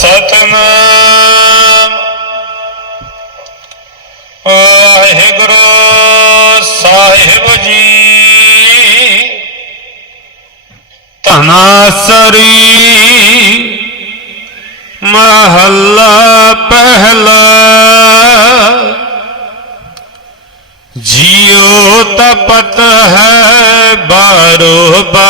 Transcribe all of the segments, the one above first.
ਸਤਨਾਮ। ਵਾਹਿਗੁਰੂ ਸਾਹਿਬ ਜੀ। ਧਨਾਸਰੀ ਮਹੱਲਾ ਪਹਿਲਾ। ਜਿਉ ਤਪਤ ਹੈ ਬਾਰੋ ਬਾਰ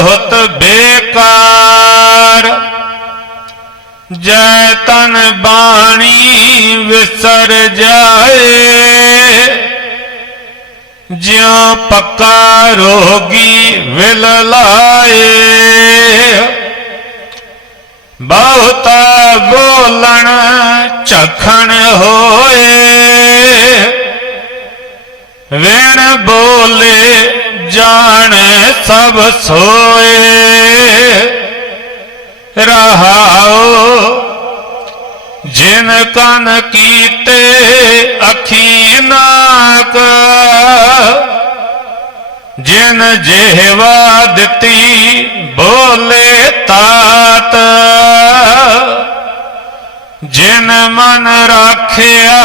ਖਪੈ ਬਹੁਤ ਬੇਕਾਰ ਜੈ ਤਨ ਬਾਣੀ ਵਿਸਰ ਜਾਏ ਜਿਉ ਪੱਕਾ ਰੋਗੀ ਵਿਲ ਲਾਏ ਬਹੁਤਾ ਬੋਲਣ ਝਖਣ ਹੋਏ ਵਿਣ ਬੋਲੇ ਜਾਣ ਸਭ ਸੋਏ। ਰਹਾਓ। ਜਿਨ ਕਨ ਕੀਤੇ ਅਖੀ ਨਾਕ, ਜਿਨ ਜਿਹਵਾ ਦਿੱਤੀ ਬੋਲੇ ਤਾਤ, ਜਿਨ ਮਨ ਰਾਖਿਆ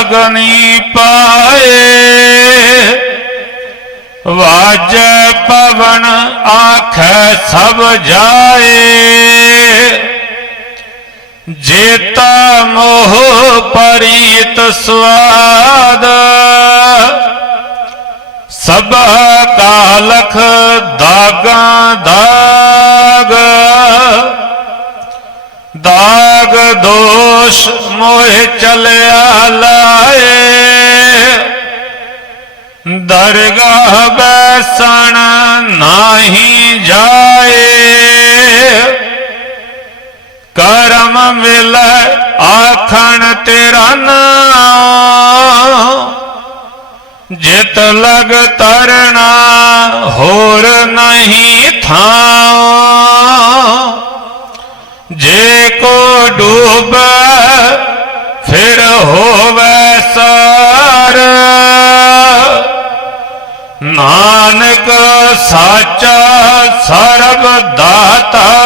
ਅਗਨੀ ਪਾਏ, ਵਾਜ ਪਵਨ ਆਖੈ ਸਭ ਜਾਏ। ਜੇਤਾ ਮੋਹ ਪਰੀਤ ਸਵਾਦ। ਸਭ ਕਾਲਖ ਦਾਗਾਂ ਦਾਗ। ਦਾਗ ਦੋਸ਼ ਮੋਹ ਚਲਿਆ ਲਾਏ। ਦਰਗਾਹ ਬੈਸਣ ਆਖਣ ਤੇਰਾ ਨਾਮ ਜਿਤ ਲਗ ਤਰਨਾ ਹੋਰ ਨਹੀਂ ਥਾਂ। ਜੇ ਕੋ ਡੂਬੈ, ਫਿਰ ਹੋਵੇ ਸਾਰ। ਨਾਨਕ ਸਾਚਾ ਸਰਬ ਦਾਤਾ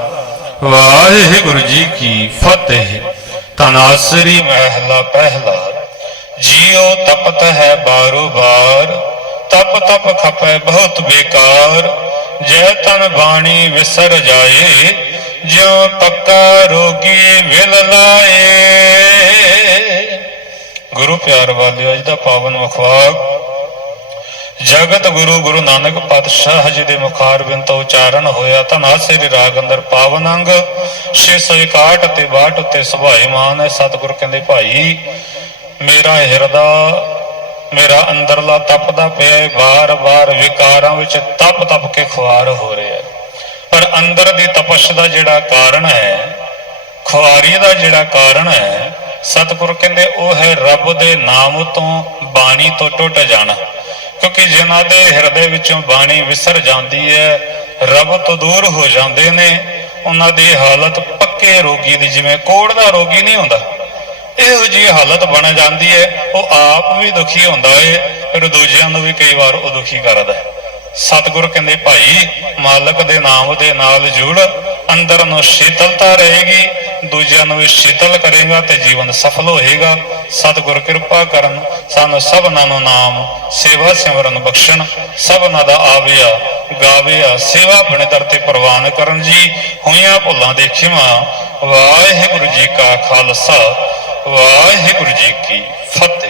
ਵਾਹਿਗੁਰੂ ਜੀ ਕੀ ਫਤਿਹ। ਤਨਾਸਰੀ ਮਹਿਲਾ ਪਹਿਲਾ, ਜਿਉ ਤਪਤ ਹੈ ਬਾਰੋ ਬਾਰ, ਤਪ ਤਪ ਖਪੈ ਬਹੁਤ ਬੇਕਾਰ, ਜੈ ਤਨ ਬਾਣੀ ਵਿਸਰ ਜਾਏ, ਜਿਉ ਪੱਕਾ ਰੋਗੀ ਵਿਲ ਲਾਏ। ਗੁਰੂ ਪਿਆਰ ਵਾਲਿਓ, ਅੱਜ ਦਾ ਪਾਵਨ ਮੁਖਵਾਕ ਜਗਤ ਗੁਰੂ ਗੁਰੂ ਨਾਨਕ ਪਾਤਸ਼ਾਹ ਜੀ ਦੇ ਮੁਖਾਰ ਬਿੰਦ ਤੋਂ ਉਚਾਰਨ ਹੋਇਆ ਤਾਂ ਨਾਸੇਰੀ ਰਾਗ ਅੰਦਰ ਪਾਵਨ ਅੰਗ 661 ਅਤੇ 62 ਉੱਤੇ ਸੁਭਾਈਮਾਨ ਹੈ। ਸਤਿਗੁਰ ਕਹਿੰਦੇ, ਭਾਈ, ਮੇਰਾ ਹਿਰਦਾ, ਮੇਰਾ ਅੰਦਰਲਾ ਤਪਦਾ ਪਿਆ ਹੈ। ਵਾਰ-ਵਾਰ ਵਿਕਾਰਾਂ ਵਿੱਚ ਤਪ ਤਪ ਕੇ ਖੁਆਰ ਹੋ ਰਿਹਾ ਹੈ। ਪਰ ਅੰਦਰ ਦੀ ਤਪਸ਼ ਦਾ ਜਿਹੜਾ ਕਾਰਨ ਹੈ, ਖੁਆਰੀ ਦਾ ਜਿਹੜਾ ਕਾਰਨ ਹੈ, ਸਤਿਗੁਰ ਕਹਿੰਦੇ, ਉਹ ਹੈ ਰੱਬ ਦੇ ਨਾਮ ਤੋਂ ਬਾਣੀ ਤੋਂ ਟੁੱਟ ਜਾਣਾ। ਕਿਉਂਕਿ ਜਿਨ੍ਹਾਂ ਦੇ ਹਿਰਦੇ ਵਿੱਚੋਂ ਬਾਣੀ ਵਿਸਰ ਜਾਂਦੀ ਹੈ, ਰੱਬ ਤੋਂ ਦੂਰ ਹੋ ਜਾਂਦੇ ਨੇ, ਉਹਨਾਂ ਦੀ ਹਾਲਤ ਪੱਕੇ ਰੋਗੀ ਦੀ, ਜਿਵੇਂ ਕੋੜ ਦਾ ਰੋਗੀ ਨਹੀਂ ਹੁੰਦਾ। ਇਹੋ ਜਿਹੀ ਹਾਲਤ ਬਣ ਜਾਂਦੀ ਹੈ, ਉਹ ਆਪ ਵੀ ਦੁਖੀ ਹੁੰਦਾ ਏ, ਫਿਰ ਦੂਜਿਆਂ ਨੂੰ ਵੀ ਕਈ ਵਾਰ ਉਹ ਦੁਖੀ ਕਰਦਾ ਹੈ। ਸਤਿਗੁਰ ਕਹਿੰਦੇ, ਭਾਈ, ਮਾਲਕ ਦੇ ਨਾਮ ਦੇ ਨਾਲ ਜੁੜ, ਅੰਦਰ ਨੂੰ ਸ਼ੀਤਲਤਾ ਰਹੇਗੀ ਦੂਜਿਆਂ ਨੂੰ ਸ਼ੀਤਲ ਕਰੇਗਾ ਤੇ ਜੀਵਨ ਸਫਲ ਹੋਏਗਾ। ਸਤਿਗੁਰ ਕਿਰਪਾ ਕਰਨ ਸਾਨੂੰ ਸਭਨਾਂ ਨੂੰ ਨਾਮ, ਸੇਵਾ ਸਿਮਰਨ ਬਖਸ਼ਣ, ਸਭਨਾਂ ਦਾ ਆਵਿਆ, ਗਾਵਿਆ, ਸੇਵਾ ਬਣਦਰ ਤੇ ਪ੍ਰਵਾਨ ਕਰਨ ਜੀ। ਹੋਈਆਂ ਭੁੱਲਾਂ ਦੇ ਖਿਮਾ, ਵਾਹਿਗੁਰੂ ਜੀ ਕਾ ਖਾਲਸਾ, ਵਾਹਿਗੁਰੂ ਜੀ ਕੀ ਫਤਿਹ।